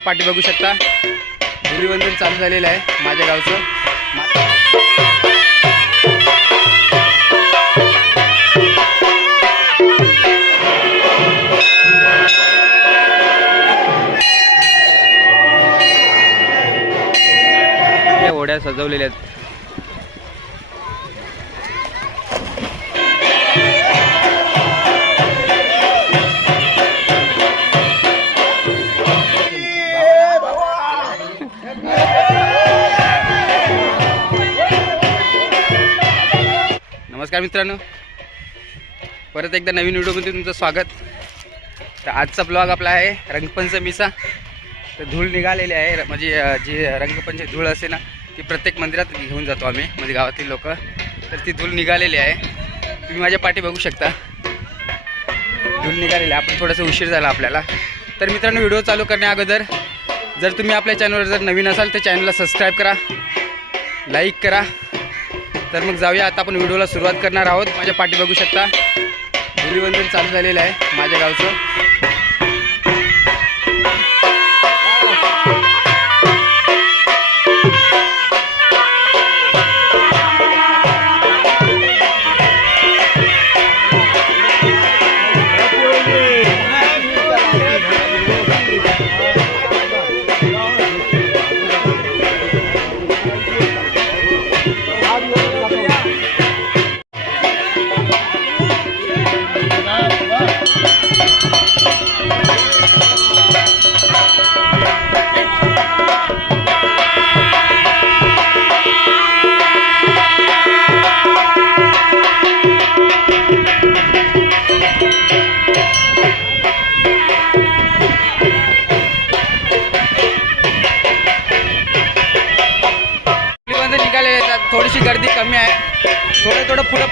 पाठी बघू शकता. धुलीवंदन चालू झालेलं आहे माझ्या गावचं. ओढ्या सजवलेल्या आहेत. नमस्कार मित्रांनो. परत एकदा नवीन व्हिडिओमध्ये तुमचं स्वागत. तर आजचा ब्लॉग आपला आहे रंगपंचमीचा. तर धूळ निघालेली आहे. म्हणजे जी रंगपंचमी धूळ असते ना ती प्रत्येक मंदिरात घेऊन जातो आम्ही. म्हणजे गावातील लोक. तर ती धूळ निघालेली आहे. तुम्ही माझ्या पाठी बघू शकता. धूळ निघालेली आहे. आपण थोडंसं उशीर झाला आपल्याला. तर मित्रांनो व्हिडिओ चालू करण्या अगोदर जर तुम्ही आपल्या चॅनलवर जर नवीन असाल तर चॅनलला सबस्क्राईब करा. लाईक करा. तर मग जाऊया. आता आपण व्हिडिओला सुरुवात करणार आहोत. माझ्या पाठी बघू शकता. धुलीवंदन चालू झालेलं आहे माझ्या गावचं.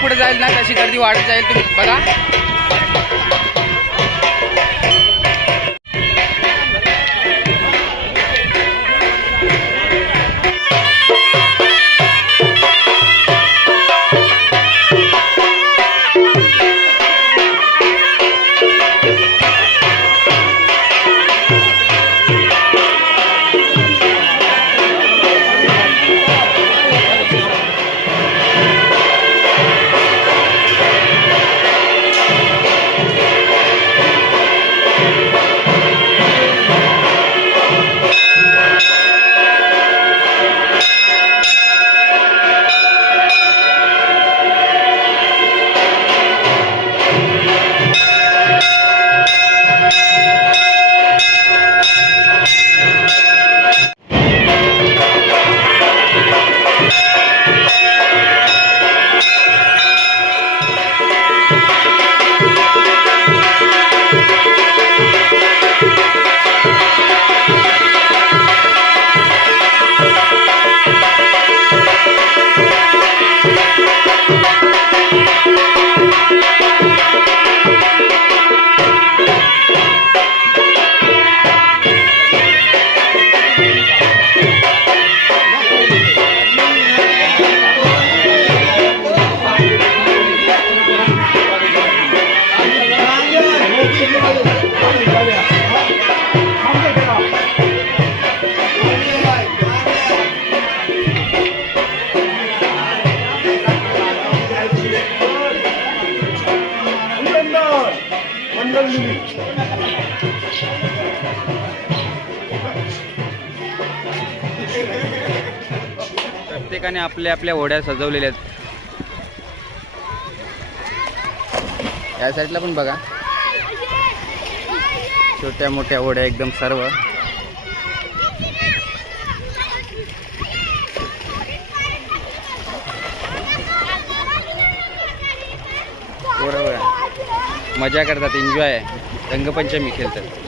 पुढं पुढे जाईल ना तशी गर्दी वाढत जाईल तुम्ही बघा. प्रत्येकाने आपल्या आपल्या ओढ्या सजवलेल्या आहेत. या साईडला पण बघा. छोट्या मोठ्या होड्या एकदम सर्व. बरोबर. मजा करतात एन्जॉय आहे. रंगपंचमी खेळतात.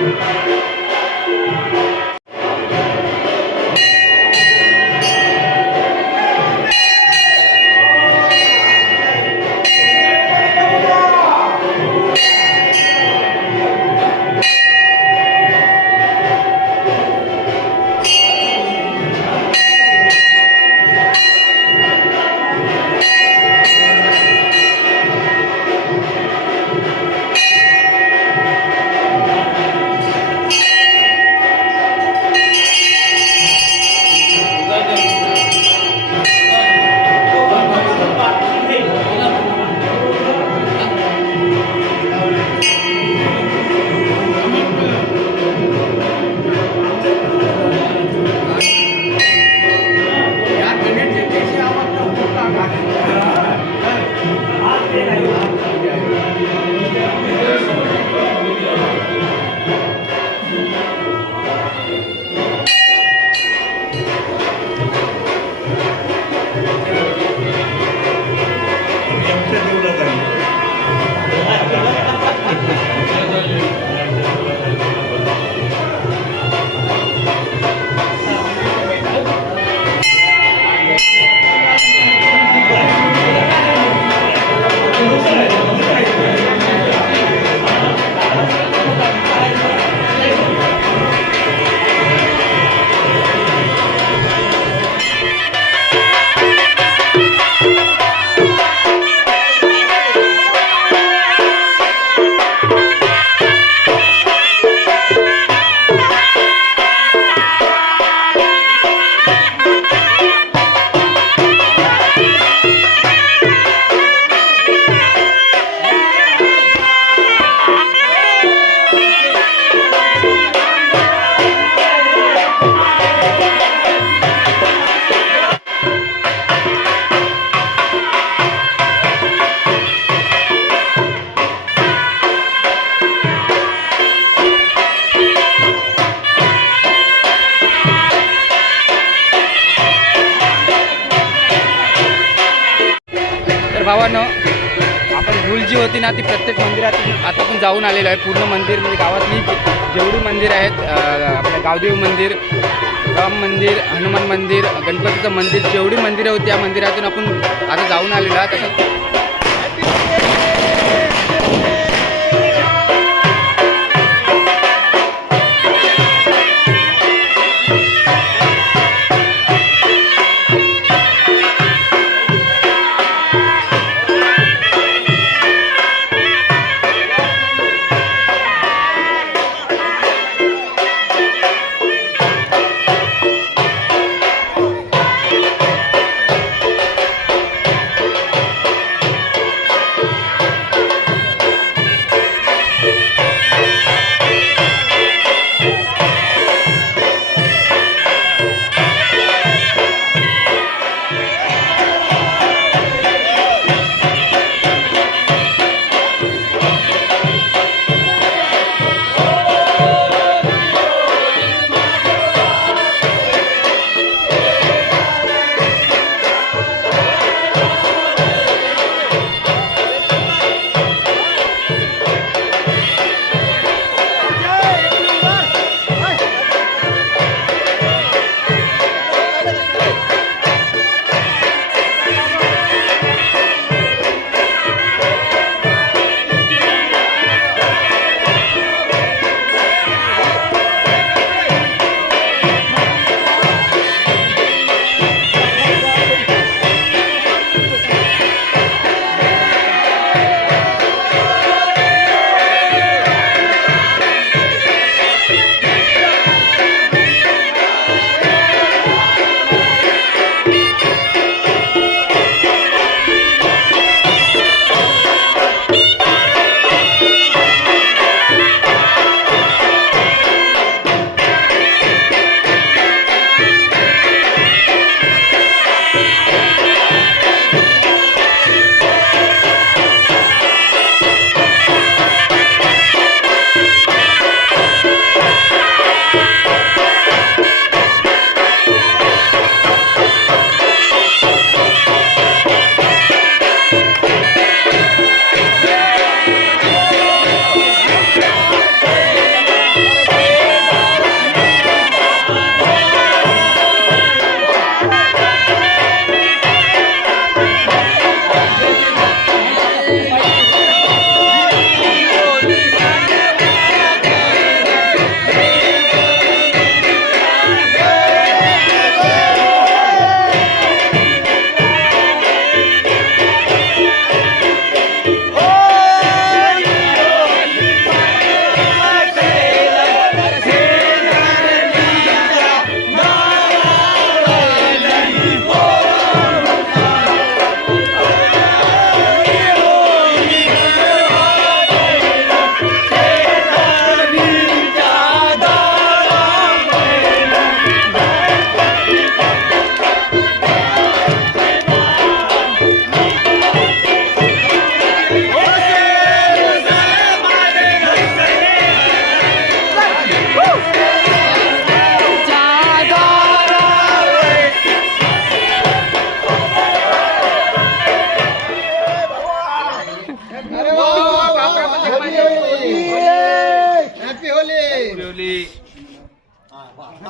तर भावानं आपण भूल जी होती ना ती प्रत्येक मंदिरात आता पण जाऊन आलेलो आहे. पूर्ण मंदिर म्हणजे गावातली जेवढी मंदिर आहेत आपलं गावदेव मंदिर राम मंदिर हनुमान मंदिर गणपतीचं मंदिर जेवढी मंदिरं होती त्या मंदिरातून आपण आता जाऊन आलेलो आहोत.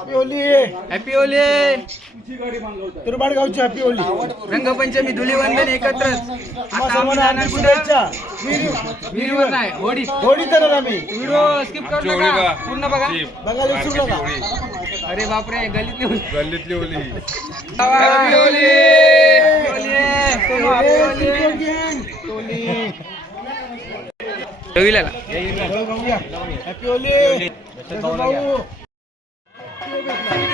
आता होली तुरबाड गावची हॅपी होली रंगपंचमी धुलीवंदन एकत्र आता आम्ही जाणार कुठं विहिरीवर नाही होडी होडी तर आम्ही व्हिडिओ स्किप करू नका पूर्ण बघा बघायला विसरू नका अरे बापरे होली गल्लीतली ओली Happy होली Happy होली रविला हॅपी होली ¡Gracias!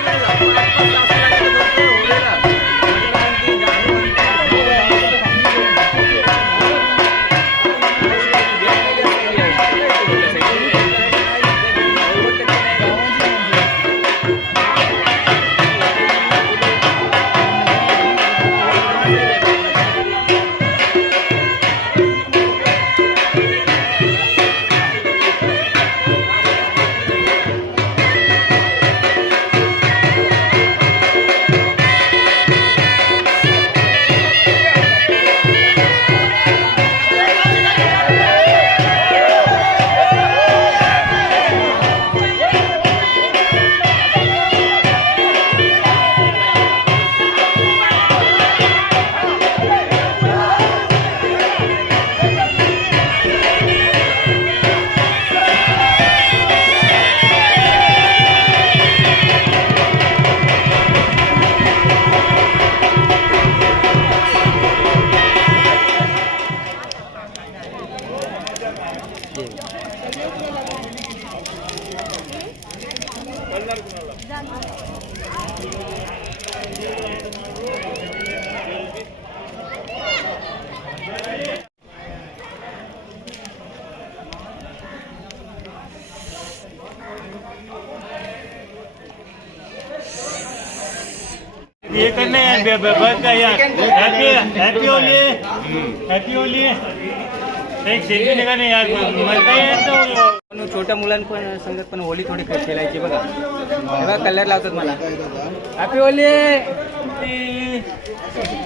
भाऊ ये करना है ब- ब- बस का यार happy happy Holi happy Holi एक सेल्फी निघा नाही यार मजा येतो पण छोट्या मुलांपण संगत पण होली थोडी खे- खेळायची बघा हे बघा कलर लावतात मला हॅपी होली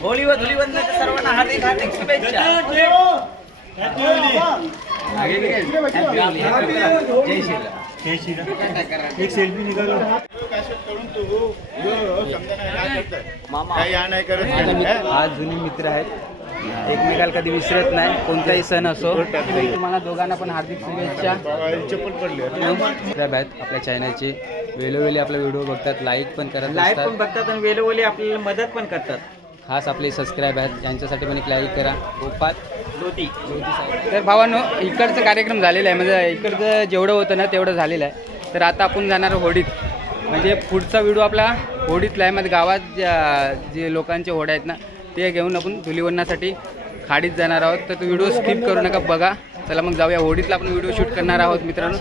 होली व धुलीवंदनाच्या सर्वांना हार्दिक हार्दिक शुभेच्छा हैप्पी होली हॅपी होली जय श्रीराम जय श्रीराम एक सेल्फी निकालो काही या नाही करत. माझा मित्र हा जुनी मित्र आहेत. एकमेकाला कधी विसरत नाही. कोणताही सण असो. तुम्हाला दोघांना पण हार्दिक शुभेच्छा. चप्पल पडले. सबस्क्राईब आहेत आपल्या चॅनलचे. वेळोवेळी आपला व्हिडिओ बघतात लाईक पण करत लाईव्ह पण बघतात आणि वेळोवेळी आपल्याला मदत पण करतात. खास आपले सबस्क्राईब आहेत. यांच्यासाठी पण एक लाईक करा. गोपाल लोटी तर भावानो इकडचं कार्यक्रम झालेला आहे. म्हणजे इकडचं जेवढं होतं ना तेवढं झालेलं आहे. तर आता आपण जाणार होडीत. म्हणजे पुढचा व्हिडिओ आपला होडीतला आहे. म्हणजे गावात ज्या- जे लोकांचे होड्या आहेत ना ते घेऊन आपण धुलीवरणासाठी खाडीत जाणार आहोत. तर तो व्हिडिओ स्किप करू नका बघा. चला मग जाऊया. होडीतला आपण व्हिडिओ शूट करणार आहोत मित्रांनो.